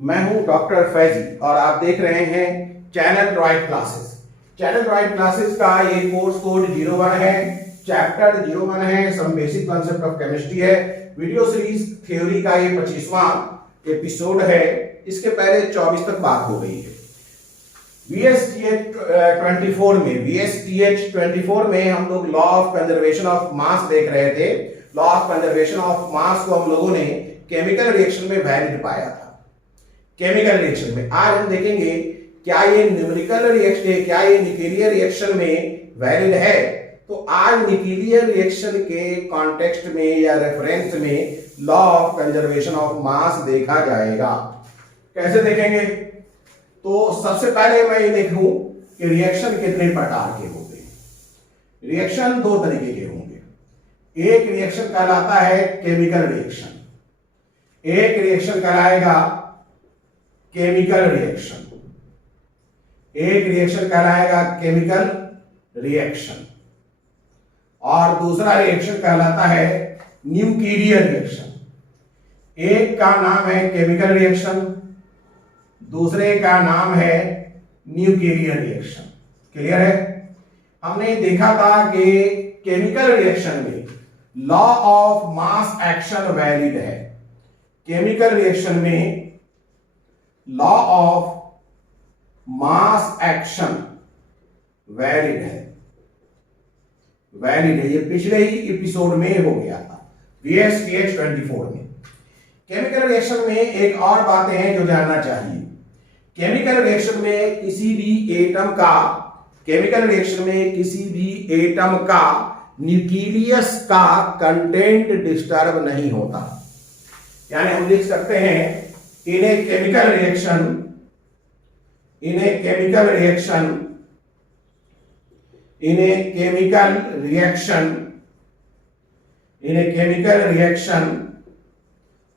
मैं हूं डॉक्टर फैजी और आप देख रहे हैं channel drive classes. Channel drive classes का ये कोर्स कोड 01 है, चैप्टर 01 है, some basic concept of chemistry है। वीडियो सीरीज थ्योरी का ये 25वां एपिसोड है। इसके पहले 24 तक बात हो गई है। VSTH 24 में हम लोग law of conservation of mass देख रहे थे। Law of conservation of mass को हम लोगों ने केमिकल रिएक्शन में वैलिड पाया था। केमिकल रिएक्शन में आज हम देखेंगे क्या ये न्यूमेरिकल रिएक्शन है, क्या ये न्यूक्लियर रिएक्शन में वैलिड है। तो आज न्यूक्लियर रिएक्शन के कॉन्टेक्स्ट में या रेफरेंस में law of conservation of mass देखा जाएगा। कैसे देखेंगे? तो सबसे पहले मैं ये देखूं कि रिएक्शन कितने प्रकार के होंगे। रिएक्शन दो तरीके के होंगे। एक रिएक्शन कहलाता है केमिकल रिएक्शन, एक रिएक्शन कहलाएगा केमिकल रिएक्शन, एक रिएक्शन कहलाएगा केमिकल रिएक्शन और दूसरा रिएक्शन कहलाता है न्यूक्लियर रिएक्शन। एक का नाम है केमिकल रिएक्शन, दूसरे का नाम है न्यूक्लियर रिएक्शन। क्लियर है? हमने देखा था कि केमिकल रिएक्शन में law of mass action valid है। केमिकल रिएक्शन में law of mass action valid है, वैलिड है। ये पिछले ही एपिसोड में हो गया था VSTH 24 में। केमिकल रिएक्शन में एक और बातें हैं जो जानना चाहिए। केमिकल रिएक्शन में किसी भी एटम का, केमिकल रिएक्शन में किसी भी एटम का न्यूक्लियस का कंटेंट डिस्टर्ब नहीं होता। यानी हम लिख सकते हैं in a chemical reaction, in a chemical reaction, in a chemical reaction, in a chemical reaction,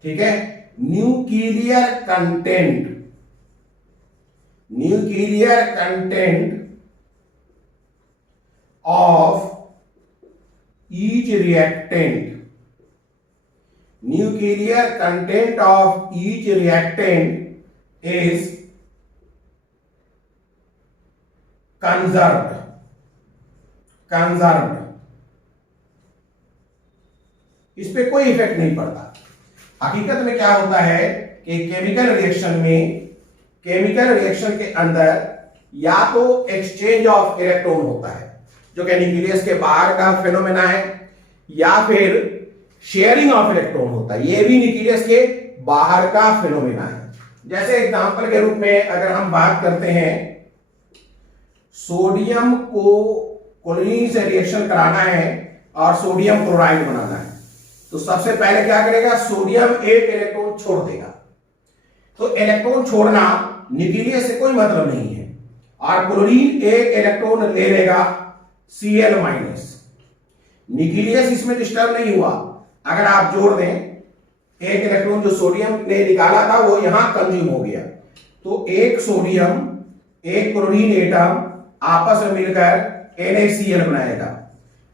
ठीक है, nuclear content, nuclear content of each reactant, nuclear content of each reactant is conserved, conserved। इस पे कोई effect नहीं पड़ता। हकीकत में क्या होता है कि केमिकल रिएक्शन में, केमिकल रिएक्शन के अंदर या तो एक्सचेंज ऑफ इलेक्ट्रॉन होता है जो कि न्यूक्लियस के बाहर का फिनोमेना है, या फिर शेयरिंग ऑफ इलेक्ट्रॉन होता है, ये भी न्यूक्लियस के बाहर का फिनोमेना है। जैसे एग्जांपल के रूप में अगर हम बात करते हैं, सोडियम को क्लोरीन से रिएक्शन कराना है और सोडियम क्लोराइड बनाना है, तो सबसे पहले क्या करेगा? सोडियम एक इलेक्ट्रॉन छोड़ देगा। तो इलेक्ट्रॉन छोड़ना न्यूक्लियस से कोई मतलब नहीं है, और क्लोरीन एक इलेक्ट्रॉन ले लेगा Cl-। न्यूक्लियस इसमें डिस्टर्ब नहीं हुआ। अगर आप जोड़ दें, एक इलेक्ट्रॉन जो सोडियम ने निकाला था वो यहां कंज्यूम हो गया, तो एक सोडियम एक क्लोरीन एटम आपस में मिलकर NaCl बनाएगा।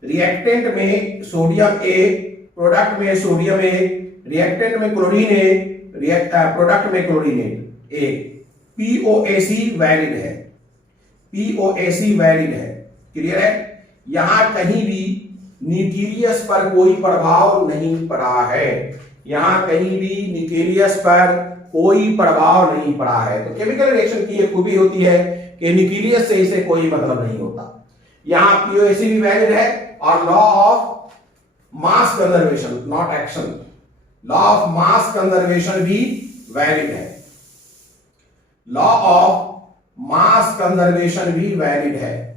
रिएक्टेंट में सोडियम एक, प्रोडक्ट में सोडियम एक, रिएक्टेंट में क्लोरीन एक, प्रोडक्ट में क्लोरीन एक। POAC वैलिड है, POAC वैलिड है। क्लियर है? यहां कहीं भी न्यूक्लियस पर कोई प्रभाव नहीं पड़ा है, यहां कहीं भी न्यूक्लियस पर कोई प्रभाव नहीं पड़ा है। तो केमिकल रिएक्शन की एक खूबी होती है कि न्यूक्लियस से इसे कोई मतलब नहीं होता। यहां POAC भी वैलिड है और law of mass conservation, not action, law of mass conservation भी वैलिड है। लॉ ऑफ मास कंजर्वेशन भी वैलिड है,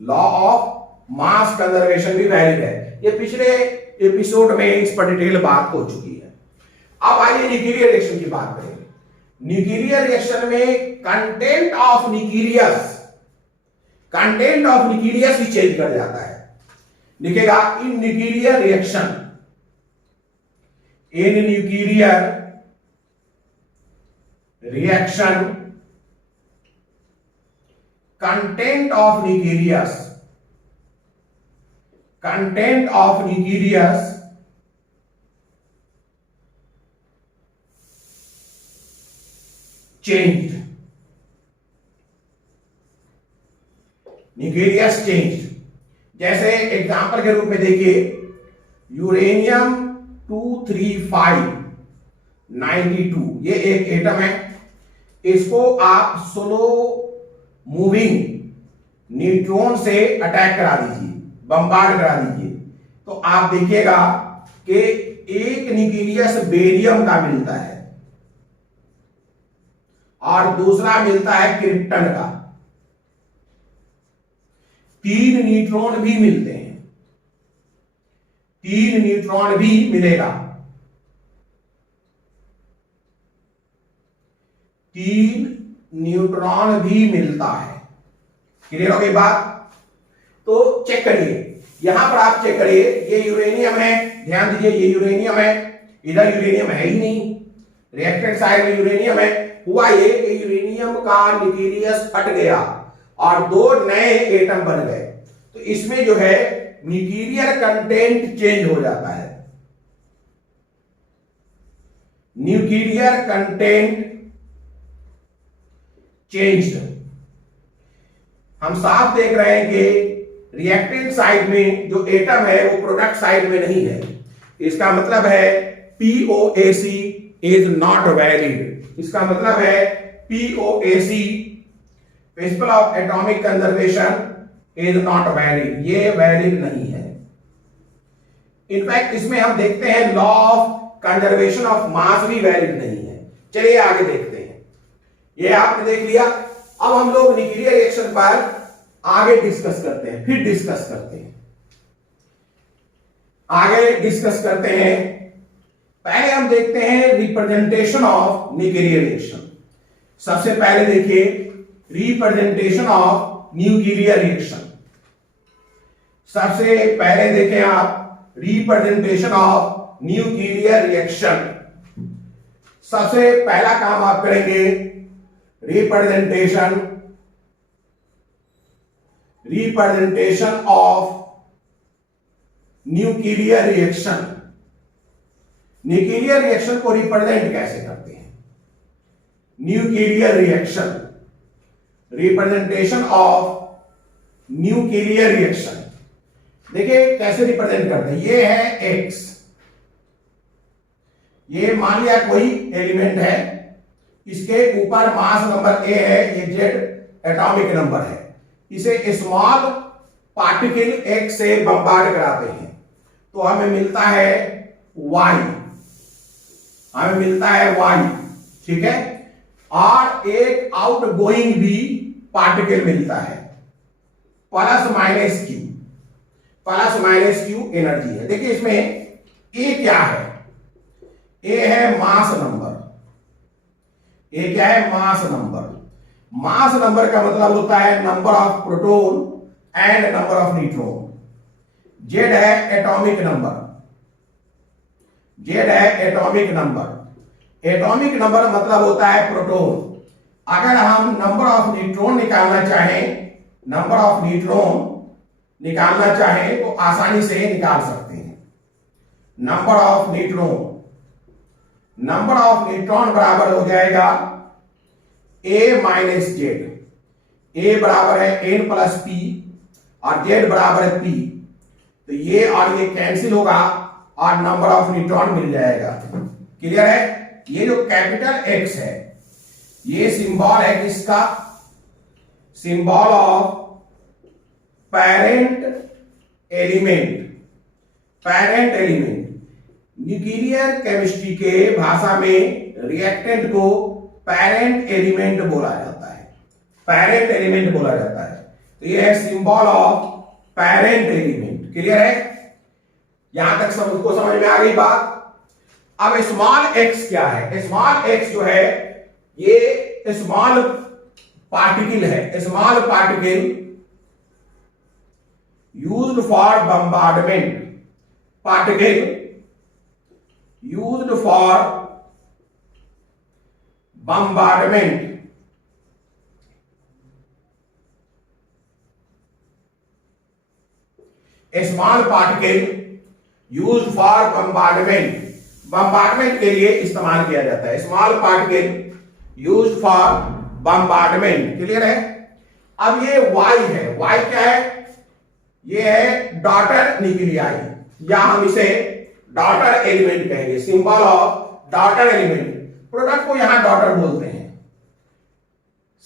लॉ ऑफ मास कंजर्वेशन भी वैलिड है। ये पिछले एपिसोड में इस पर डिटेल बात हो चुकी है। अब आइए न्यूक्लियर रिएक्शन की बात करेंगे। न्यूक्लियर रिएक्शन में content of nucleus, content of nucleus ही चेंज कर जाता है। लिखेगा in nuclear reaction, in nuclear reaction content of nucleus, content of nucleus changed, nucleus changed. जैसे एग्जांपल के रूप में देखिए, यूरेनियम 23592 ये एक एटम है। इसको आप स्लो मूविंग न्यूट्रॉन से अटैक करा दीजिए, बम्बार्ड करा दीजिए, तो आप देखिएगा कि एक न्यूक्लियस बेरियम का मिलता है और दूसरा मिलता है क्रिप्टन का। 3 न्यूट्रॉन भी मिलते हैं, 3 न्यूट्रॉन भी मिलेगा, 3 न्यूट्रॉन भी मिलता है। क्लियर हो गई बात? तो चेक करिए, यहां पर आप चेक करिए, ये यूरेनियम है, ध्यान दीजिए ये यूरेनियम है, इधर यूरेनियम है ही नहीं, रिएक्टेंट साइड में यूरेनियम है। हुआ ये कि यूरेनियम का न्यूक्लियस फट गया और 2 नए एटम बन गए, तो इसमें जो है न्यूक्लियर कंटेंट चेंज हो जाता है, न्यूक्लियर कंटेंट चेंज्ड। हम साफ देख रहे हैं कि रिएक्टेंट साइड में जो एटम है वो प्रोडक्ट साइड में नहीं है। इसका मतलब है POAC इज नॉट वैलिड। इसका मतलब है POAC principle of atomic conservation is not valid, ये वैलिड नहीं है। इनफैक्ट इसमें हम देखते हैं law of conservation of mass भी वैलिड नहीं है। चलिए आगे देखते हैं, ये आपने देख लिया। अब हम लोग न्यूक्लियर रिएक्शन पर आगे डिस्कस करते हैं, फिर डिस्कस करते हैं, आगे डिस्कस करते हैं। पहले हम देखते हैं रिप्रेजेंटेशन ऑफ न्यूक्लियर रिएक्शन। सबसे पहले देखिए रिप्रेजेंटेशन ऑफ न्यूक्लियर रिएक्शन। सबसे पहले देखें आप रिप्रेजेंटेशन ऑफ न्यूक्लियर रिएक्शन। सबसे पहला काम आप करेंगे representation of nuclear reaction. Nuclear reaction को रिप्रेजेंट कैसे करते हैं? Nuclear reaction, representation of nuclear reaction देखिए कैसे रिप्रेजेंट करते हैं। ये है X, ये मान लिया कोई एलिमेंट है, इसके ऊपर मास नंबर A है, ये Z एटॉमिक नंबर है। इसे स्मॉल पार्टिकल X से बम्बार्ड कराते हैं तो हमें मिलता है Y, हमें मिलता है Y, ठीक है। और एक आउटगोइंग भी पार्टिकल मिलता है, प्लस माइनस क्यू एनर्जी है। देखिए इसमें A क्या है? A है मास नंबर। A क्या है? Mass number. मास नंबर का मतलब होता है number of proton and number of neutron. Z है एटॉमिक नंबर, Z है एटॉमिक नंबर। एटॉमिक नंबर मतलब होता है प्रोटॉन। अगर हम नंबर ऑफ न्यूट्रॉन निकालना चाहें, नंबर ऑफ न्यूट्रॉन निकालना चाहें तो आसानी से निकाल सकते हैं। Number of neutron, number of neutron बराबर हो जाएगा A माइनस जेड। A बराबर है N प्लस P और Z बराबर है P, तो ये और ये कैंसिल होगा और नंबर ऑफ न्यूट्रॉन मिल जाएगा। क्लियर है? ये जो कैपिटल X है ये सिंबल है किसका? Symbol of parent element. Parent element nuclear chemistry के भाषा में रिएक्टेंट को पेरेंट एलिमेंट बोला जाता है, पेरेंट एलिमेंट बोला जाता है। तो ये है symbol of parent element. Clear है? यहां तक सबको समझ में आ गई बात। अब स्मॉल x क्या है? स्मॉल x जो है ये स्मॉल पार्टिकल है, small particle used for bombardment, particle used for bombardment. Small particle used for bombardment, bombardment के लिए इस्तेमाल किया जाता है। Small particle used for bombardment. Clear है? अब ये वाई है, वाई क्या है? ये है डॉटर न्यूक्लियाई, या हम इसे डॉटर एलिमेंट कहेंगे, symbol of daughter element. Product को यहां डॉटर बोलते हैं,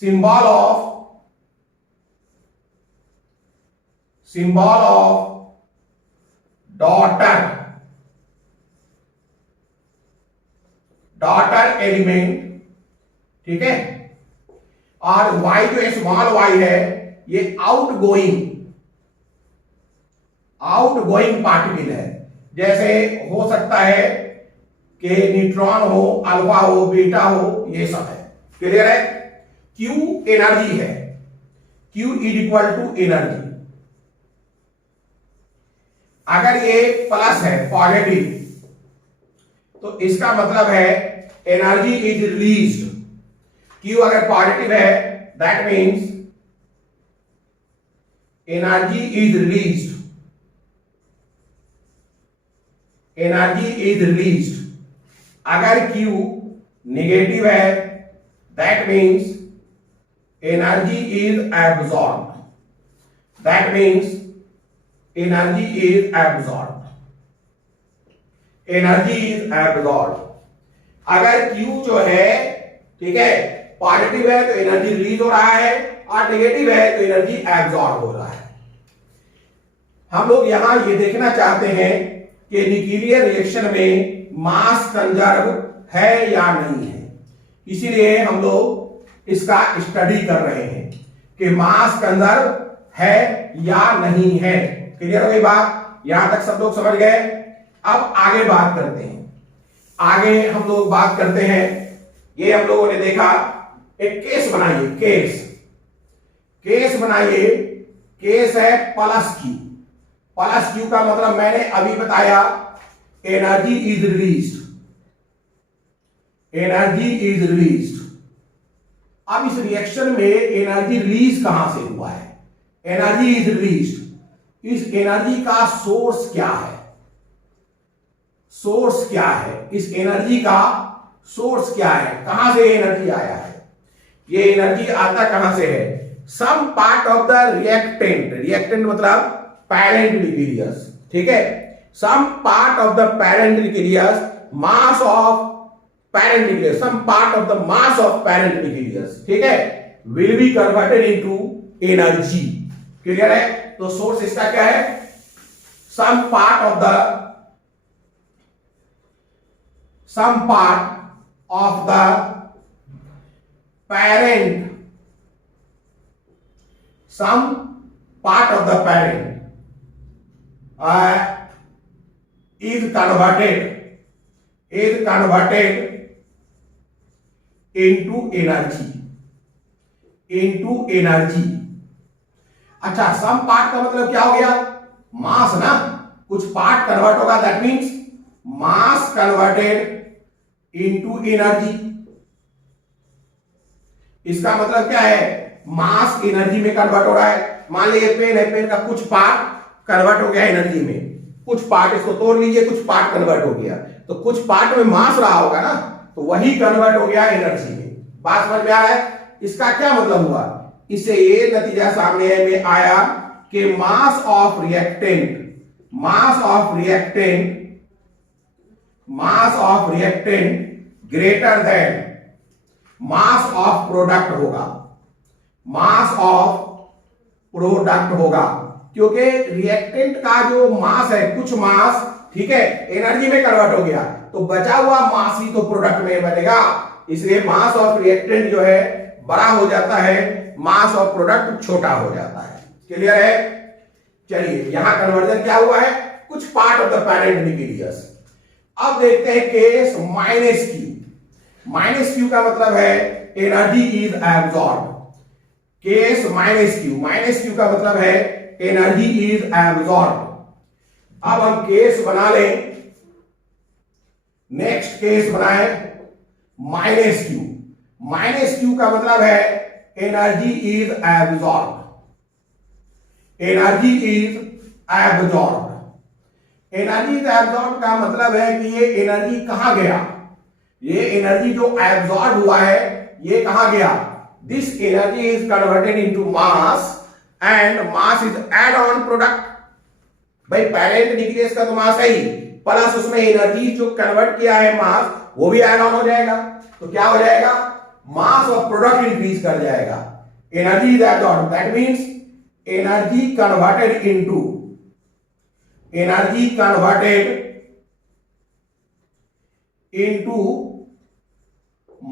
सिंबल ऑफ डॉटर एलिमेंट। ठीक है? और वाई जो स्मॉल वाई है, ये आउटगोइंग पार्टिकल है। जैसे हो सकता है कि न्यूट्रॉन हो, अल्फा हो, बीटा हो, ये सब है। क्लियर है? Q एनर्जी है, Q is equal to energy. अगर ये प्लस है, पॉजिटिव, तो इसका मतलब है एनर्जी इज रिलीज्ड। Q अगर पॉजिटिव है, that means energy is released, energy is released. अगर Q नेगेटिव है, that means energy is absorb, that means energy is absorb, energy is absorb. अगर Q जो है, ठीक है, पॉजिटिव है तो एनर्जी रिलीज हो रहा है, और नेगेटिव है तो एनर्जी एब्सॉर्ब हो रहा है। हम लोग यहां ये देखना चाहते हैं कि न्यूक्लियर रिएक्शन में मास कंजर्व है या नहीं है, इसीलिए हम लोग इसका स्टडी कर रहे हैं कि मास कंजर्व है या नहीं है। क्लियर हो गई बात? यहां तक सब लोग समझ गए? अब आगे बात करते हैं। आगे हम लोग बात करते हैं, ये हम लोगों ने देखा, एक केस बनाइए, केस बनाइए। केस है प्लस क्यू। प्लस क्यू का मतलब मैंने अभी बताया, energy is released, energy is released. अब इस रिएक्शन में एनर्जी रिलीज कहां से हुआ है? Energy is released. इस एनर्जी का सोर्स क्या है? सोर्स क्या है? इस एनर्जी का सोर्स क्या है? कहां से एनर्जी आया है? ये एनर्जी आता कहां से है? Some part of the reactant, reactant मतलब पैरेंट न्यूक्लियस। ठीक है? Some part of the parent nucleus, mass of parent nucleus, some part of the mass of parent nucleus, ठीक है, will be converted into energy. Clear है? तो source इसका क्या है? Some part of the parent, some part of the parent is converted into energy। अच्छा, some part का मतलब क्या हो गया? मास ना, कुछ पार्ट कन्वर्ट होगा, that means mass converted into energy. इसका मतलब क्या है? मास एनर्जी में कन्वर्ट हो रहा है। मान लीजिए पेन है, पेन का कुछ पार्ट कन्वर्ट हो गया एनर्जी में, कुछ पार्ट, इसको तोड़ लीजिए, कुछ पार्ट कन्वर्ट हो गया, तो कुछ पार्ट में मास रहा होगा ना, तो वही कन्वर्ट हो गया एनर्जी में। बात समझ में आ रहा है? इसका क्या मतलब हुआ? इससे ये नतीजा सामने में आया कि mass of reactant greater than mass of product होगा, मास ऑफ प्रोडक्ट होगा, क्योंकि रिएक्टेंट का जो मास है, कुछ मास, ठीक है, एनर्जी में कन्वर्ट हो गया, तो बचा हुआ मास ही तो प्रोडक्ट में बनेगा। इसलिए मास ऑफ रिएक्टेंट जो है बड़ा हो जाता है, मास ऑफ प्रोडक्ट छोटा हो जाता है। क्लियर है? चलिए, यहां कन्वर्जन क्या हुआ है? कुछ part of the parent nucleus. अब देखते हैं case minus Q. Minus Q का मतलब है energy is absorb. Case minus Q का मतलब है एनर्जी इज एब्सॉर्ब। अब हम केस बना लें, नेक्स्ट केस बनाए माइनस क्यू। माइनस क्यू का मतलब है energy is absorb, energy is absorb. Energy is absorb का मतलब है कि ये एनर्जी कहां गया? ये एनर्जी जो एब्सॉर्ब हुआ है, ये कहा गया this energy is converted into mass and mass is add on product. भाई पैरेंट न्यूक्लियस का तो मास है ही, प्लस उसमें एनर्जी जो कन्वर्ट किया है मास वो भी ऐड ऑन हो जाएगा। तो क्या हो जाएगा, मास ऑफ प्रोडक्ट इंक्रीज कर जाएगा। Energy is add on, that means energy converted into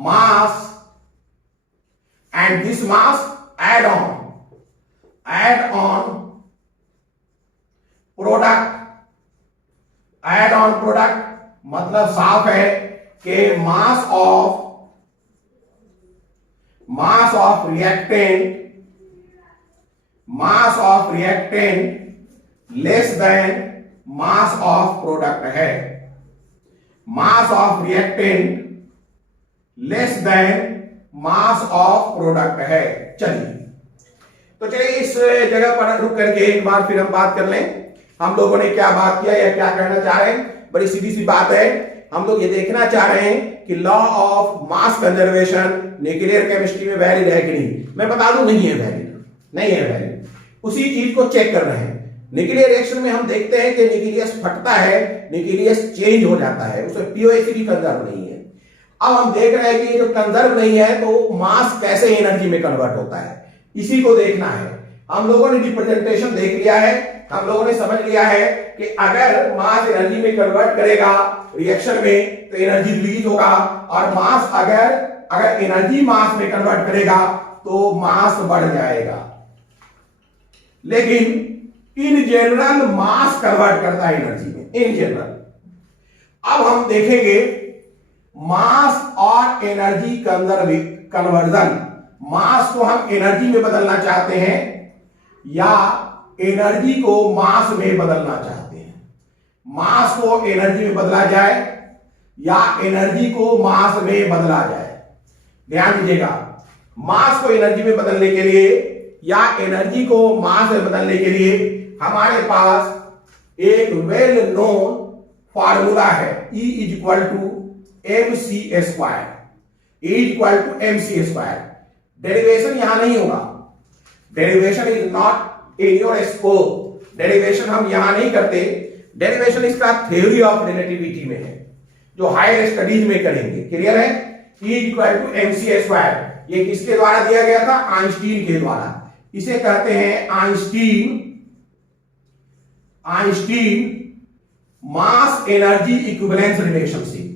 mass, and this mass add on product मतलब साफ है कि mass of reactant less than mass of product है। Mass of reactant less than mass of product है। चलिए तो चलिए इस जगह पर रुक करके एक बार फिर हम बात कर लें, हम लोगों ने क्या बात किया या क्या कहना चाह रहे हैं। बड़ी सीधी सी बात है, हम लोग ये देखना चाह रहे हैं कि law of mass conservation nuclear chemistry में वैलिड है कि नहीं। मैं बता दूं नहीं है वैलिड, उसी चीज को चेक कर रहे हैं। न्यूक्लियर रिएक्शन में हम देखते हैं कि न्यूक्लियस फटता है, न्यूक्लियस चेंज हो जाता है, उसमें पीओएसी भी कंजर्व नहीं है। अब हम देख रहे हैं कि जो कंजर्व नहीं है तो मास कैसे एनर्जी में कन्वर्ट होता है, इसी को देखना है। हम लोगों ने रिप्रेजेंटेशन देख लिया है, हम लोगों ने समझ लिया है कि अगर मास एनर्जी में कन्वर्ट करेगा रिएक्शन में तो एनर्जी रिलीज होगा, और मास अगर एनर्जी मास में कन्वर्ट करेगा तो मास बढ़ जाएगा। लेकिन इन जनरल मास कन्वर्ट करता है एनर्जी में, इन जनरल। अब हम देखेंगे मास और एनर्जी कन्वर्जन, मास को हम एनर्जी में बदलना चाहते हैं या एनर्जी को मास में बदलना चाहते हैं। मास को एनर्जी में बदला जाए या एनर्जी को मास में बदला जाए। ध्यान दीजिएगा, मास को एनर्जी में बदलने के लिए या एनर्जी को मास में बदलने के लिए हमारे पास एक वेल नोन फॉर्मूला है, E is equal to mc square, E equal to mc square. Derivation यहां नहीं होगा, derivation is not in your scope, derivation हम यहां नहीं करते। डेरिवेशन इसका थ्योरी ऑफ रिलेटिविटी में है, जो हायर स्टडीज में करेंगे। क्लियर है? E equal to mc square, ये किसके द्वारा दिया गया था? आइंस्टीन के द्वारा। इसे कहते हैं Einstein mass energy equivalence relationship.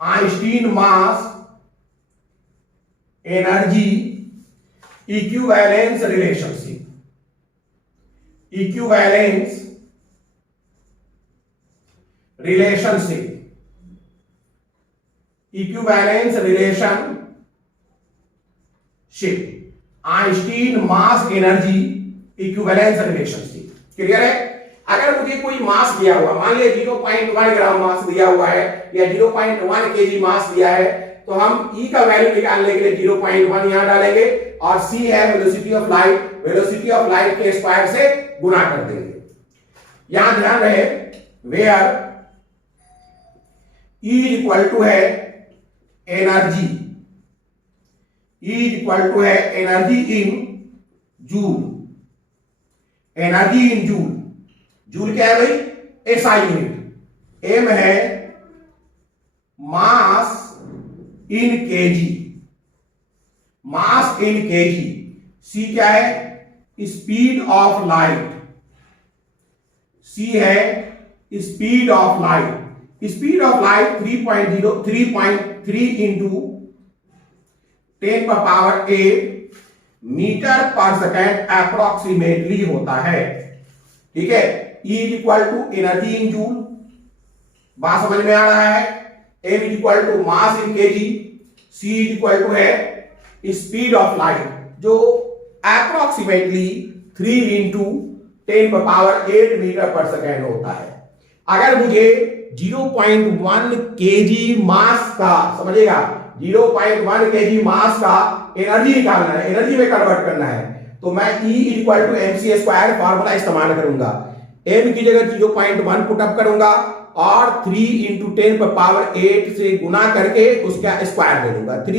Einstein mass energy equivalence relationship, equivalence relationship, equivalence relationship, Einstein mass energy equivalence relationship. Clear है? अगर मुझे कोई मास दिया हुआ, मान लिया 0.1 ग्राम मास दिया हुआ है या 0.1 केजी मास दिया है, तो हम E का वैल्यू निकालने के लिए 0.1 यहां डालेंगे और C है velocity of light, velocity of light के स्क्वायर से गुणा कर देंगे। यहां ध्यान रहे, वेयर E इक्वल टू है एनर्जी, E इक्वल टू है energy in joule, energy in joule. Joule क्या है भाई? SI unit. एम है मास in KG, mass in KG. सी क्या है? स्पीड ऑफ लाइट, सी है speed of light. Speed of light 3.3 into 10⁻8 metre पर second approximately होता है। ठीक है? E equal to energy in joule, बात समझ में आ रहा है। M equal to mass in KG, C equal to है स्पीड ऑफ लाइट, जो अप्रोक्सीमेटली 3 इंटू 10⁻8 मीटर पर सेकेंड होता है। अगर मुझे 0.1 केजी मास का, समझिएगा, 0.1 केजी मास का एनर्जी निकालना है, एनर्जी में कन्वर्ट करना है, तो मैं E equal to mc square formula इस्तेमाल करूंगा। M की जगह 0.1 पुटअप करूंगा और 3 इंटू 10⁸ से गुना करके उसका स्क्वायर ले लूंगा। 3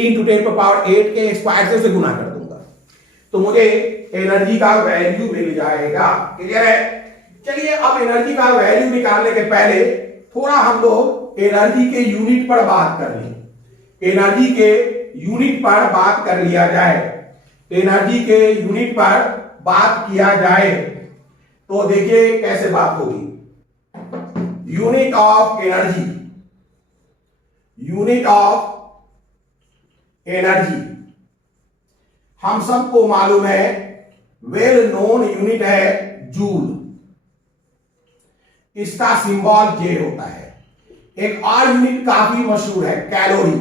इंटू 10⁸ के स्क्वायर से उसे गुना कर दूंगा, तो मुझे एनर्जी का वैल्यू मिल जाएगा। क्लियर है? चलिए अब एनर्जी का वैल्यू निकालने के पहले थोड़ा हम लोग एनर्जी के यूनिट पर बात कर लें। एनर्जी के यूनिट पर बात कर लिया जाए। एनर्जी के यूनिट पर बात किया जाए तो देखिए कैसे बात होगी। Unit of energy, unit of energy हम सबको मालूम है, वेल नोन यूनिट है जूल। इसका सिंबल जे होता है। एक और यूनिट काफी मशहूर है, कैलोरी।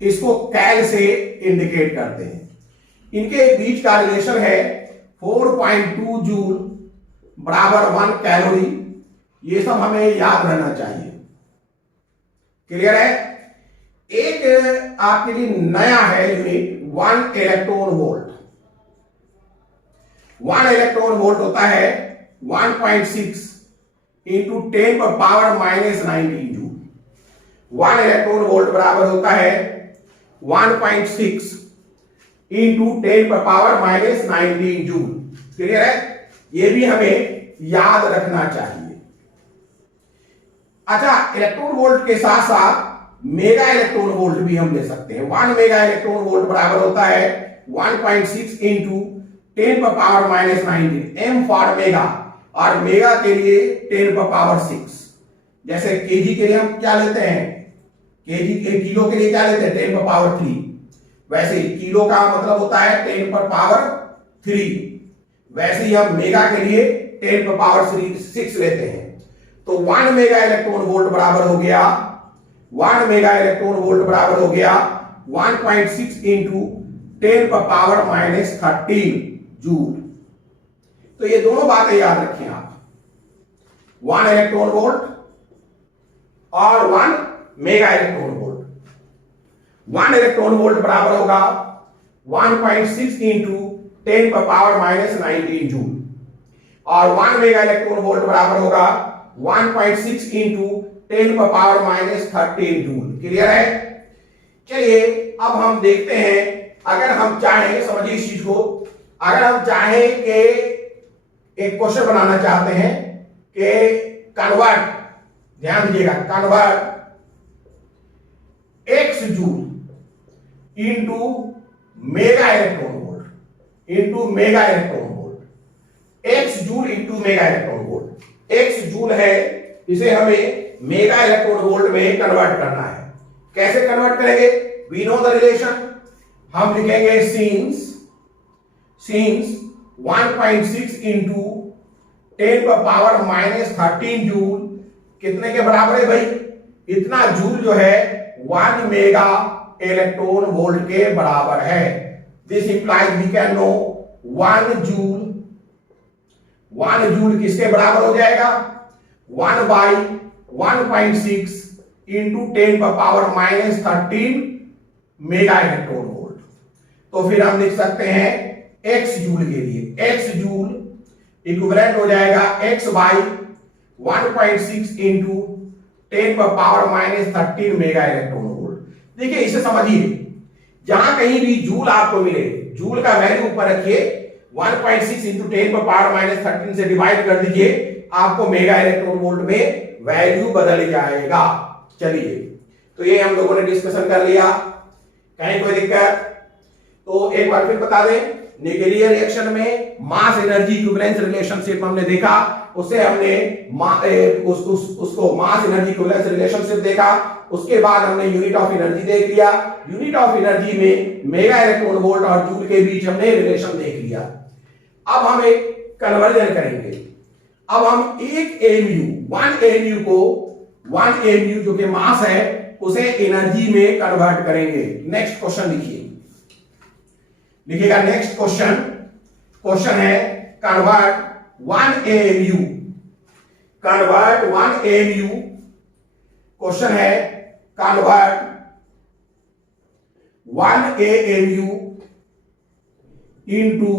इसको कैल से इंडिकेट करते हैं। इनके बीच का रिलेशन है 4.2 जूल बराबर 1 कैलोरी। ये सब हमें याद रहना चाहिए। क्लियर है? एक आपके लिए नया है unit 1 electron volt. 1 electron volt होता है 1.6 इंटू 10⁻⁻19 जूल। 1 इलेक्ट्रॉन वोल्ट बराबर होता है 1.6 इंटू 10⁻⁻19 जूल। क्लियर है? ये भी हमें याद रखना चाहिए। अच्छा, इलेक्ट्रॉन वोल्ट के साथ साथ मेगा इलेक्ट्रॉन वोल्ट भी हम ले सकते हैं। 1 मेगा इलेक्ट्रॉन वोल्ट बराबर होता है 1.6 इंटू 10⁻⁻19, एम फॉर मेगा, और मेगा के लिए 10⁻6। जैसे केजी के लिए हम क्या लेते हैं, केजी के किलो के लिए क्या लेते हैं, 10⁻3। वैसे ही किलो का मतलब होता है 10⁻3। वैसे ही हम मेगा के लिए 10⁻6 लेते हैं। तो 1 मेगा इलेक्ट्रॉन वोल्ट बराबर हो गया 1 मेगा इलेक्ट्रॉन वोल्ट बराबर हो गया 1.6 इंटू 10⁻13 जूल। तो ये दोनों बातें याद रखें आप, 1 इलेक्ट्रॉन वोल्ट और 1 mega electron volt. 1 electron volt बराबर होगा 1.6 इंटू 10⁻19 जूल, और 1 मेगा इलेक्ट्रॉन वोल्ट बराबर होगा 1.6 इंटू 10⁻13 जूल। क्लियर है? चलिए अब हम देखते हैं, अगर हम चाहें, समझिए इस चीज को, अगर हम चाहें कि एक क्वेश्चन बनाना चाहते हैं कि कन्वर्ट, ध्यान दीजिएगा, convert x joule into mega electron volt, into mega electron volt, x joule into mega electron volt. x joule है, इसे हमें मेगा इलेक्ट्रॉन वोल्ट में कन्वर्ट करना है। कैसे कन्वर्ट करेंगे? We know the relation. हम लिखेंगे सिंस 1.6 इंटू 10⁻13 जूल कितने के बराबर है भाई? इतना जूल जो है 1 मेगा इलेक्ट्रॉन वोल्ट के बराबर है। This implies we can know 1 joule किसके बराबर हो जाएगा? 1/1.6 इंटू 10⁻13 मेगा इलेक्ट्रॉन वोल्ट। तो फिर हम लिख सकते हैं x जूल के लिए, x जूल इक्विवेलेंट हो जाएगा x by 1.6 into 10⁻13 mega electron volt. देखिए इसे समझिए, जहां कहीं भी जूल आपको मिले, जूल का वैल्यू ऊपर रखिए, 1.6 इंटू 10⁻13 से डिवाइड कर दीजिए, आपको मेगा इलेक्ट्रॉन वोल्ट में वैल्यू बदल जाएगा। चलिए, तो ये हम लोगों ने डिस्कशन कर लिया। कहीं कोई दिक्कत? तो एक बार फिर बता दें, न्यूक्लियर रिएक्शन में मास एनर्जी इक्विवेलेंस रिलेशनशिप हमने देखा, उससे हमने उसको मास एनर्जी इक्विवेलेंस रिलेशनशिप देखा। उसके बाद हमने यूनिट ऑफ एनर्जी देख लिया। यूनिट ऑफ एनर्जी में मेगा इलेक्ट्रॉन वोल्ट और जूल के बीच हमने रिलेशन देख लिया। अब हम एक कन्वर्जन करेंगे। अब हम एक एमयू, 1 एमयू जो कि मास है, उसे एनर्जी में कन्वर्ट करेंगे। नेक्स्ट क्वेश्चन लिखिए, लिखिएगा नेक्स्ट क्वेश्चन। क्वेश्चन है convert 1 amu, convert 1 amu. Question है convert 1 amu into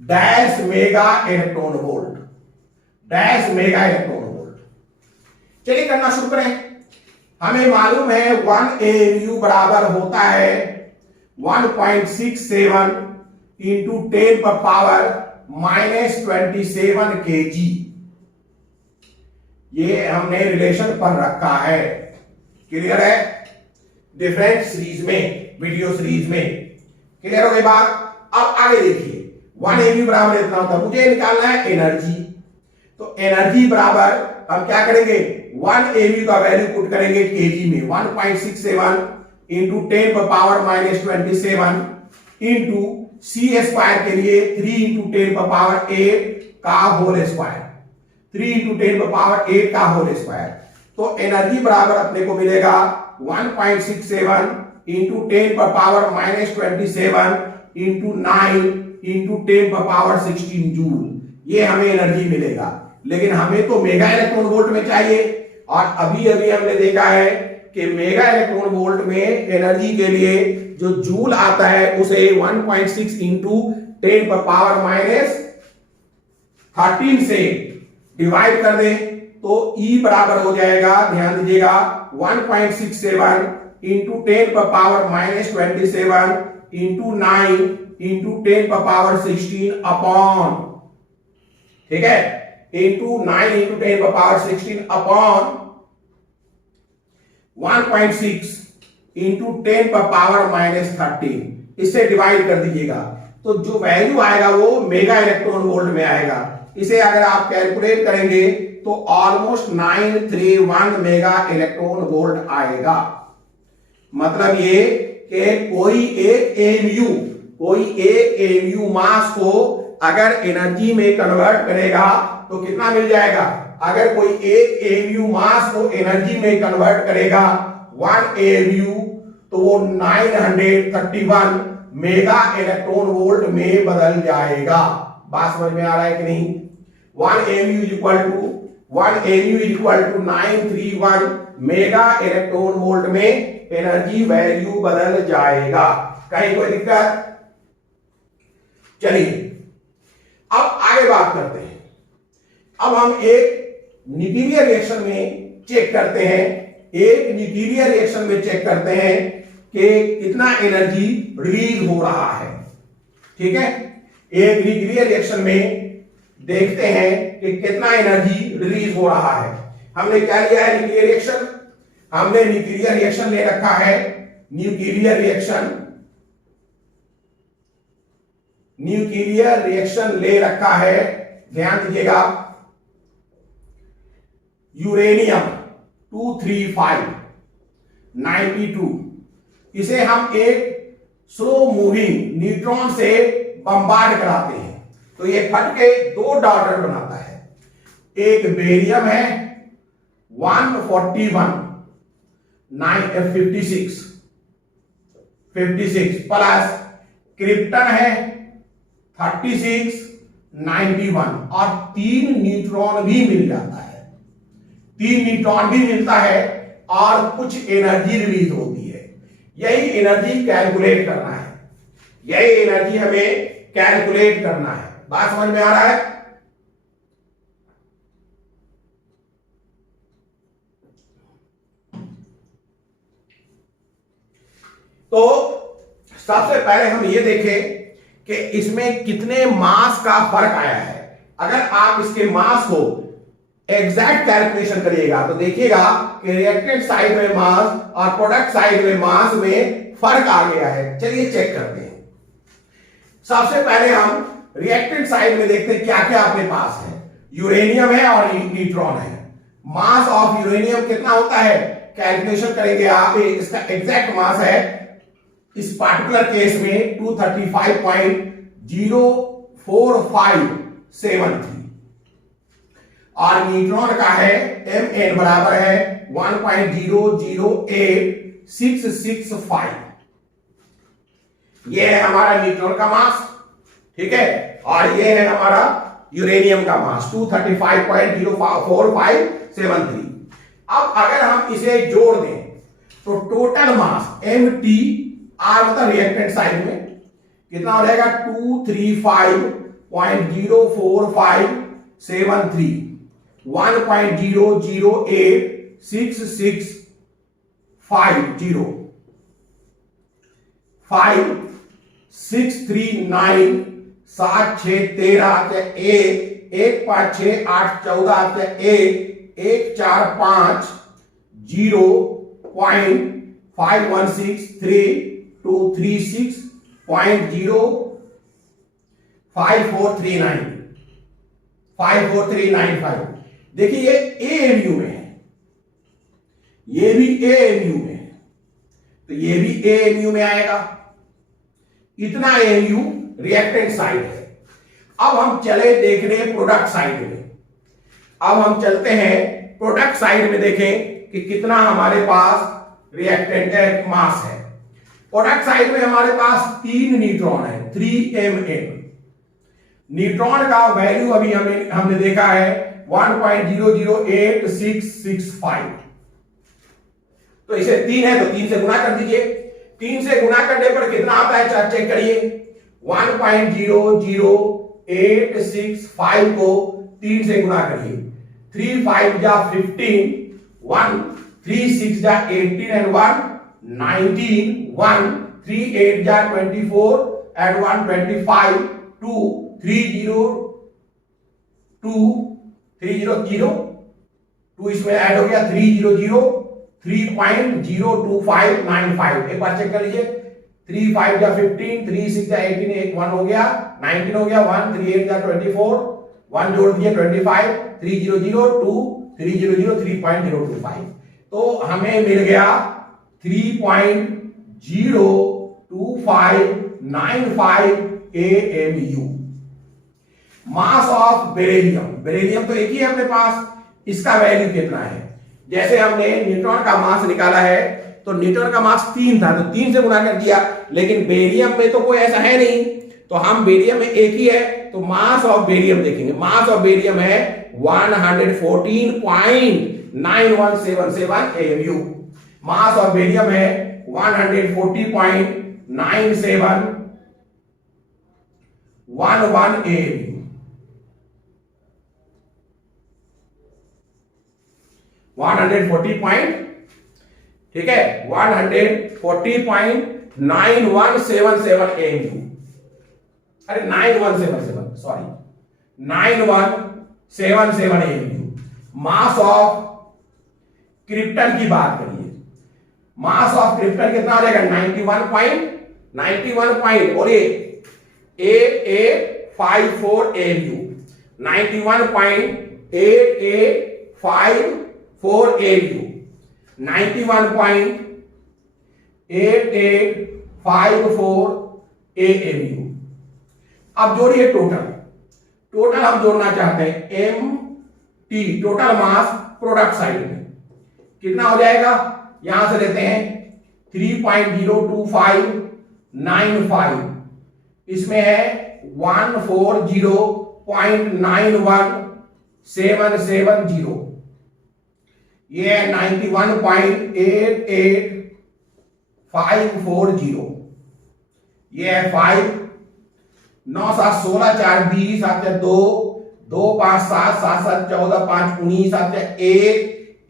dash mega electron volt. Dash mega electron volt. चलिए करना शुरू करें। हमें मालूम है 1 AMU बराबर होता है 1.67 इंटू 10 पर पावर -27 kg। ये हमने रिलेशन पर रखा है। क्लियर है? डिफरेंट सीरीज में, वीडियो सीरीज में। क्लियर हो गई बात? अब आगे देखिए 1 AMU बराबर इतना होता है, मुझे निकालना है एनर्जी। तो एनर्जी बराबर हम क्या करेंगे, 1 AMU का वैल्यू पुट करेंगे केजी में, 1.67 इंटू 10 पर पावर -27 इंटू सी स्क्वायर के लिए 3 इंटू 10 पर पावर 8 का होल स्क्वायर, 3 इंटू 10 पर पावर 8 का होल स्क्वायर। तो एनर्जी बराबर अपने को मिलेगा 1.67 इंटू 10 पर पावर -27 इंटू 9 इंटू 10 पर पावर 16 जूल। ये हमें एनर्जी मिलेगा। लेकिन हमें तो मेगा इलेक्ट्रॉन वोल्ट में चाहिए, और अभी अभी हमने देखा है कि मेगा इलेक्ट्रॉन वोल्ट में एनर्जी के लिए जो जूल आता है उसे 1.6 इंटू 10 पर पावर -13 से डिवाइड कर दें तो E बराबर हो जाएगा, ध्यान दीजिएगा, 1.67 इंटू 10 पर पावर -27 इंटू 9 इंटू 10 पर पावर 16 अपॉन, ठीक है, इंटू 9 इंटू 10 पर पावर 16 अपॉन 1.6 इंटू 10 पर पावर -13, इससे डिवाइड कर दीजिएगा तो जो वैल्यू आएगा वो मेगा इलेक्ट्रॉन वोल्ट में आएगा। इसे अगर आप कैलकुलेट करेंगे तो ऑलमोस्ट 931 मेगा इलेक्ट्रॉन वोल्ट आएगा। मतलब ये कि कोई एक एमयू मास को अगर एनर्जी में कन्वर्ट करेगा तो कितना मिल जाएगा। अगर कोई एक एमयू मास को एनर्जी में कन्वर्ट करेगा 1 AMU तो वो 931 मेगा इलेक्ट्रॉन वोल्ट में बदल जाएगा। बात समझ में आ रहा है कि नहीं? 1 AMU equal to 931 mega electron volt में एनर्जी वैल्यू बदल जाएगा। कहीं कोई दिक्कत? चलिए अब आगे बात करते हैं। अब हम एक न्यूक्लियर रिएक्शन में चेक करते हैं, कि कितना एनर्जी रिलीज हो रहा है। ठीक है, एक न्यूक्लियर रिएक्शन में देखते हैं कि कितना एनर्जी रिलीज हो रहा है। हमने क्या लिया है न्यूक्लियर रिएक्शन, हमने न्यूक्लियर रिएक्शन ले रखा है, न्यूक्लियर रिएक्शन ले रखा है, ध्यान दीजिएगा, यूरेनियम 235 92, इसे हम एक स्लो मूविंग न्यूट्रॉन से बम्बार्ड कराते हैं तो ये फट के 2 डॉटर बनाता है। एक बेरियम है 141 56 प्लस क्रिप्टन है 36 91 और 3 न्यूट्रॉन भी मिल जाता है, 3 न्यूट्रॉन भी मिलता है और कुछ एनर्जी रिलीज होती है। यही एनर्जी कैलकुलेट करना है, यही एनर्जी हमें कैलकुलेट करना है। बात समझ में आ रहा है? तो सबसे पहले हम ये देखें कि इसमें कितने मास का फर्क आया है। अगर आप इसके मास को एग्जैक्ट कैलकुलेशन करिएगा तो देखिएगा कि रिएक्टेंट साइड में मास और प्रोडक्ट साइड में मास में फर्क आ गया है। चलिए चेक करते हैं। सबसे पहले हम रिएक्टेंट साइड में देखते हैं क्या क्या अपने पास है। यूरेनियम है और न्यूट्रॉन है। मास ऑफ यूरेनियम कितना होता है कैलकुलेशन करेंगे आप, इसका एग्जैक्ट मास है इस पार्टिकुलर केस में 235.04573 और न्यूट्रॉन का है Mn बराबर है 1.008665। ये है हमारा न्यूट्रॉन का मास, ठीक है, और ये है हमारा यूरेनियम का मास 235.04573। अब अगर हम इसे जोड़ दें तो टोटल मास MtR मतलब रिएक्टेंट साइड में कितना हो जाएगा 235.04573 1.008665 5 6 3 9 7 6 13 1 1 5 6 8 14 1 1 4 5 0.5163.236.05439 54395। देखिए ये एएमयू में है, ये भी एएमयू में है, तो ये भी एएमयू में आएगा। इतना एएमयू रिएक्टेंट साइड है। अब हम चले देखने प्रोडक्ट साइड में। अब हम चलते हैं प्रोडक्ट साइड में, देखें कि कितना हमारे पास रिएक्टेंट मास है। प्रोडक्ट साइड में हमारे पास 3 न्यूट्रॉन है, 3 mm। न्यूट्रॉन का वैल्यू अभी हमने देखा है 1.008665। तो इसे 3 है तो 3 से गुना कर दीजिए। 3 से गुना करने पर कितना आता है चेक करिए। 1.008665 को 3 से गुना करिए। 3 5 जा 15, 1 3 6 जा 18 and 1 19, 1 3 8 जा 24 and 1 25, 2 3 0 2 इसमें ऐड हो गया 300 3.02595। एक बार चेक कर लीजिए। 3 5 जा 15, 3 6 जा 18, 1 हो गया 19 हो गया, 1 3 8 जा 24, 1 जोड़ दिए 25, 300 2 300 3.025। तो हमें मिल गया 3.02595 AMU। Mass of beryllium, beryllium तो एक ही है अपने पास, इसका वैल्यू कितना है। जैसे हमने न्यूट्रॉन का मास निकाला है तो न्यूट्रॉन का मास 3 था तो 3 से गुणा कर दिया, लेकिन बेरियम में तो कोई ऐसा है नहीं, तो हम बेरियम में एक ही है तो मास ऑफ बेरियम देखेंगे। मास ऑफ बेरियम है 114.9177 AMU। मास ऑफ बेरियम है 140.9711 AMU। 140 ठीक है 140.9177 AMU। अरे 9177 sorry 9177 AMU। Mass of krypton की बात करिए, मास ऑफ क्रिप्टन कितना हो जाएगा 91 और ये 8854 AMU। 91.8854 AMU। 91.8854 AMU। अब जोड़िए टोटल हम जोड़ना चाहते हैं MT, total mass product side में कितना हो जाएगा। यहां से लेते हैं 3.02595, इसमें है 140.91770, ये है 91.88540, ये है 5 9 7 16 4 20 7 2 2 5 7 7 7 14 5 19 7 1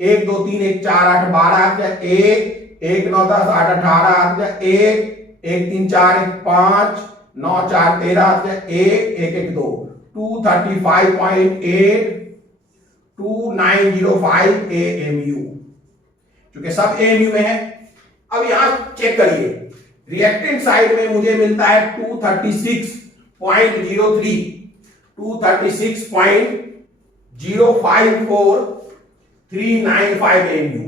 1 2 3 1 4 8 12 1 1 9 10 8 18 1 1 3 4 1 5 9 4 13 1 1 1 2 235.82905 AMU, क्योंकि सब AMU में है। अब यहां चेक करिए रिएक्टेंट साइड में मुझे मिलता है 236.03 236.054395 AMU।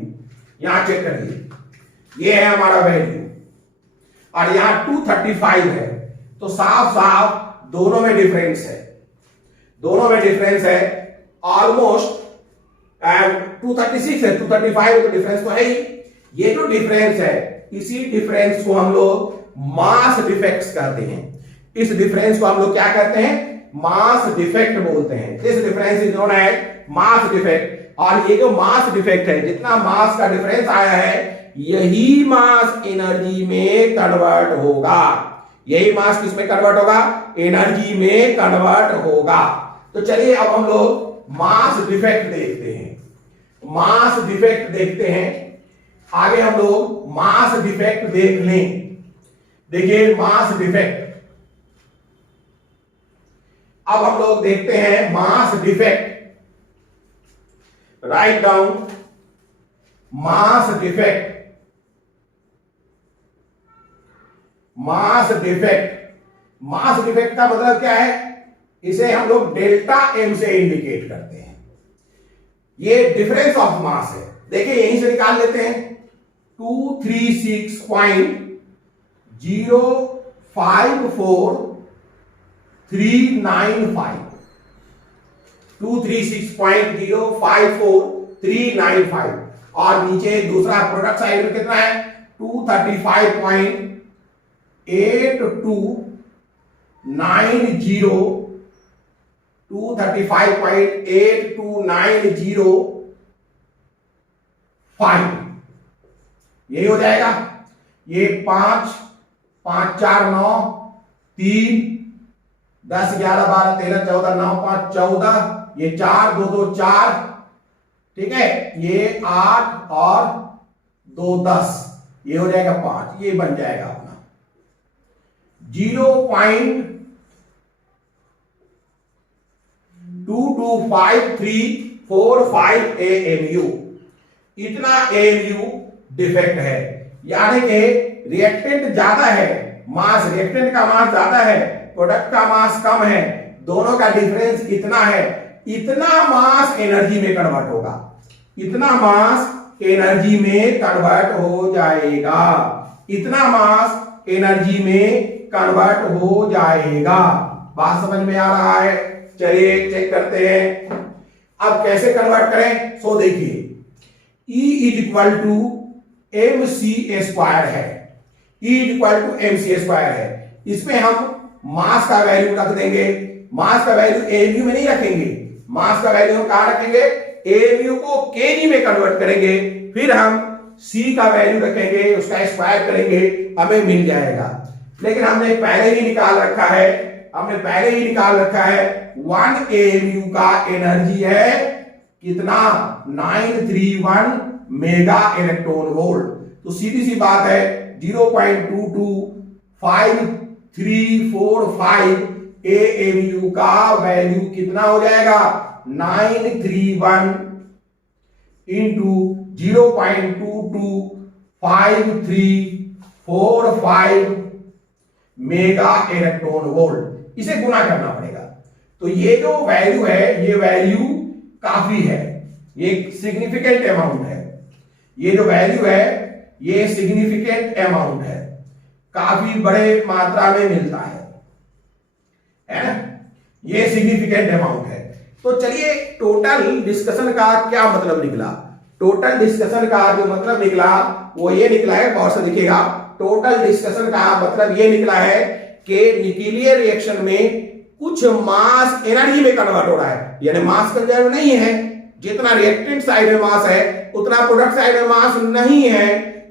यहां चेक करिए ये है हमारा वैल्यू और यहां 235 है, तो साफ साफ दोनों में डिफरेंस है, दोनों में डिफरेंस है ऑलमोस्ट 236 है 235 तो डिफरेंस तो है ही। ये जो डिफरेंस है इसी डिफरेंस को हम लोग मास डिफेक्ट्स कहते हैं। इस डिफरेंस को हम लोग क्या कहते हैं, मास डिफेक्ट बोलते हैं। This difference is known as mass defect. और ये जो मास डिफेक्ट है, जितना मास का डिफरेंस आया है यही मास एनर्जी में कन्वर्ट होगा, यही मास किसमें कन्वर्ट होगा, एनर्जी में कन्वर्ट होगा। तो चलिए अब हम लोग मास डिफेक्ट देखते हैं, मास डिफेक्ट देखते हैं। आगे हम लोग मास डिफेक्ट देख लें। देखिए मास डिफेक्ट, अब हम लोग देखते हैं mass defect. Write down mass defect, mass defect. Mass defect का मतलब क्या है? इसे हम लोग डेल्टा एम से इंडिकेट करते हैं। ये डिफरेंस ऑफ मास है। देखिए यहीं से निकाल लेते हैं, 236.054395, 236.054395, और नीचे दूसरा प्रोडक्ट साइड में कितना है? 235.8290, 235.8290, यही हो जाएगा। ये 5 5 4 9 3 10 11 12 13 14 9 5 14, ये 4 2 2 4, ठीक है, ये 8 और 2 10, ये हो जाएगा 5, ये बन जाएगा अपना 0.225345 AMU। इतना AMU डिफेक्ट है, यानी कि रिएक्टेंट ज्यादा है, मास, रिएक्टेंट का मास ज्यादा है, प्रोडक्ट का मास कम है, दोनों का डिफरेंस इतना है। इतना मास एनर्जी में कन्वर्ट होगा, इतना मास एनर्जी में कन्वर्ट हो जाएगा, इतना मास एनर्जी में कन्वर्ट हो जाएगा। बात समझ में आ रहा है? चलिए चेक करते हैं अब कैसे कन्वर्ट करें। सो देखिए E is equal to MC square है, E is equal to MC square है। इसमें हम मास का वैल्यू रख देंगे, मास का वैल्यू AMU में नहीं रखेंगे, मास का वैल्यू हम कहां रखेंगे? AMU को kg में कन्वर्ट करेंगे, फिर हम C का वैल्यू रखेंगे, उसका स्क्वायर करेंगे, हमें मिल जाएगा। लेकिन हमने पहले ही निकाल रखा है, हमने पहले ही निकाल रखा है 1 AMU का एनर्जी है कितना? 931 मेगा इलेक्ट्रॉन वोल्ट। तो सीधी सी बात है 0.225345 AMU का वैल्यू कितना हो जाएगा? 931 इंटू 0.225345 मेगा इलेक्ट्रॉन वोल्ट, इसे गुना करना पड़ेगा। तो ये जो वैल्यू है, ये वैल्यू काफी है, ये सिग्निफिकेंट अमाउंट है, ये जो वैल्यू है ये सिग्निफिकेंट अमाउंट है, काफी बड़े मात्रा में मिलता है ना, ये सिग्निफिकेंट अमाउंट है। तो चलिए टोटल डिस्कशन का क्या मतलब निकला? टोटल डिस्कशन का जो मतलब निकला वो ये निकला है, गौर से देखिएगा, टोटल डिस्कशन का मतलब ये निकला है कि न्यूक्लियर रिएक्शन में कुछ मास एनर्जी में कन्वर्ट हो रहा है, यानी मास कंजर्व नहीं है। जितना रिएक्टेंट साइड में मास है उतना प्रोडक्ट साइड में मास नहीं है,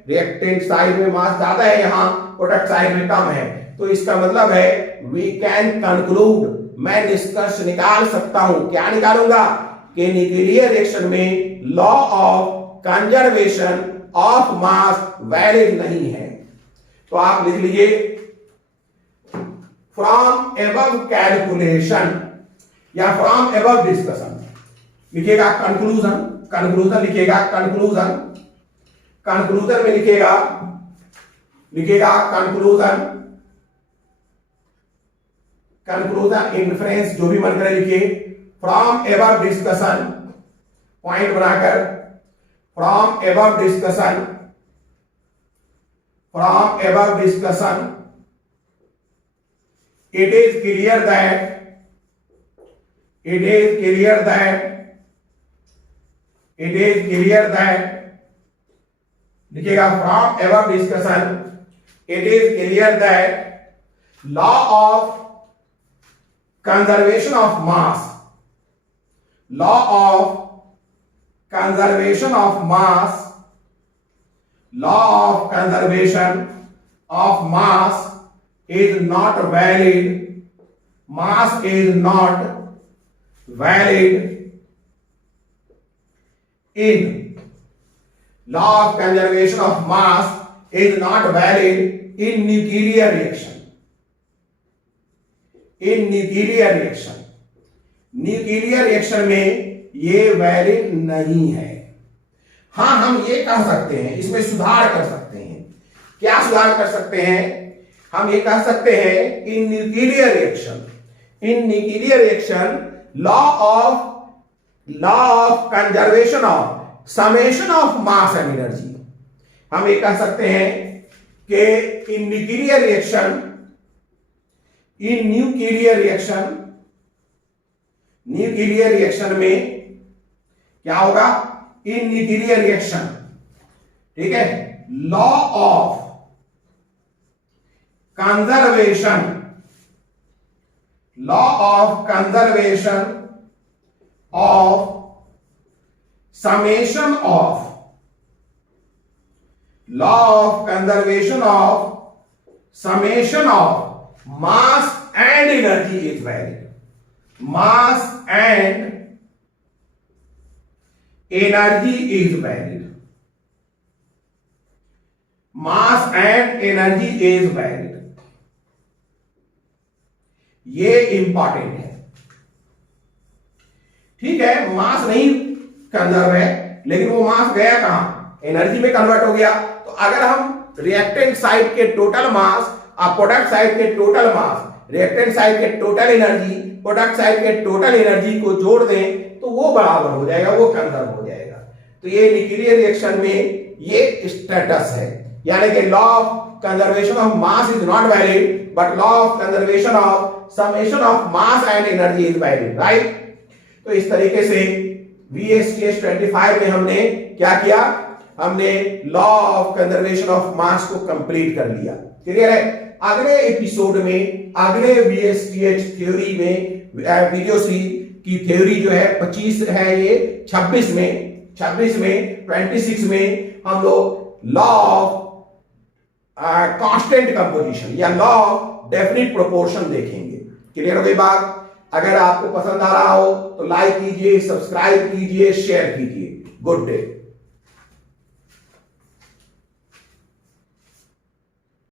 रिएक्टेंट साइड में मास ज्यादा है, यहां प्रोडक्ट साइड में कम है। तो इसका मतलब है वी कैन कंक्लूड, मैं निष्कर्ष निकाल सकता हूं। क्या निकालूंगा? कि न्यूक्लियर रिएक्शन में law of conservation of mass valid नहीं है। तो आप लिख लीजिए फ्रॉम एबव कैलकुलेशन या फ्रॉम एबव डिस्कशन, लिखिएगा कंक्लूजन, कंक्लूजन लिखिएगा, कंक्लूजन, कंक्लूजन में लिखिएगा, लिखिएगा कंक्लूजन, कंक्लूजन इन्फ्रेंस जो भी मन करे लिखिए। फ्रॉम एबव डिस्कशन, पॉइंट बनाकर, from above discussion, from above discussion it is clear that it is clear that it is clear that लिखिएगा from above discussion it is clear that law of conservation of mass, law of conservation of mass, law of conservation of mass is not valid, mass is not valid in law of conservation of mass is not valid in nuclear reaction. In nuclear reaction, nuclear reaction में ये valid नहीं है। हाँ, हम ये कह सकते हैं, इसमें सुधार कर सकते हैं। क्या सुधार कर सकते हैं? हम ये कह सकते हैं in nuclear reaction law of conservation of summation of mass and energy, हम ये कह सकते हैं कि इन न्यूक्लियर रिएक्शन में क्या होगा? इन न्यूक्लियर रिएक्शन, ठीक है, law of conservation of summation of mass and energy is valid. Mass and energy is valid. Mass and energy is valid. ये इंपॉर्टेंट है, ठीक है। मास नहीं कंजर्व है, लेकिन वो मास गया कहां? एनर्जी में कन्वर्ट हो गया। तो अगर हम रिएक्टेंट साइड के टोटल मास और प्रोडक्ट साइड के टोटल मास, रिएक्टेंट साइड के टोटल एनर्जी, प्रोडक्ट साइड के टोटल एनर्जी को जोड़ दें तो वो बराबर हो जाएगा, वो कंजर्व हो जाएगा। तो ये न्यूक्लियर रिएक्शन में ये स्टेटस है, यानी कि law of conservation of mass is not valid but law of conservation of summation of mass and energy is valid, right. तो इस तरीके से VSTS 25 में हमने क्या किया? हमने law of conservation of mass को कंप्लीट कर लिया। क्लियर है? अगले एपिसोड में, अगले VSTH थ्योरी में, वीडियो सी की थ्योरी जो है 25 है, ये 26 में 26 में हम लोग लॉ ऑफ कांस्टेंट कंपोजिशन या लॉ ऑफ डेफिनिट प्रोपोर्शन देखेंगे। क्लियर हो गई बात? अगर आपको पसंद आ रहा हो तो लाइक कीजिए, सब्सक्राइब कीजिए, शेयर कीजिए। Good day.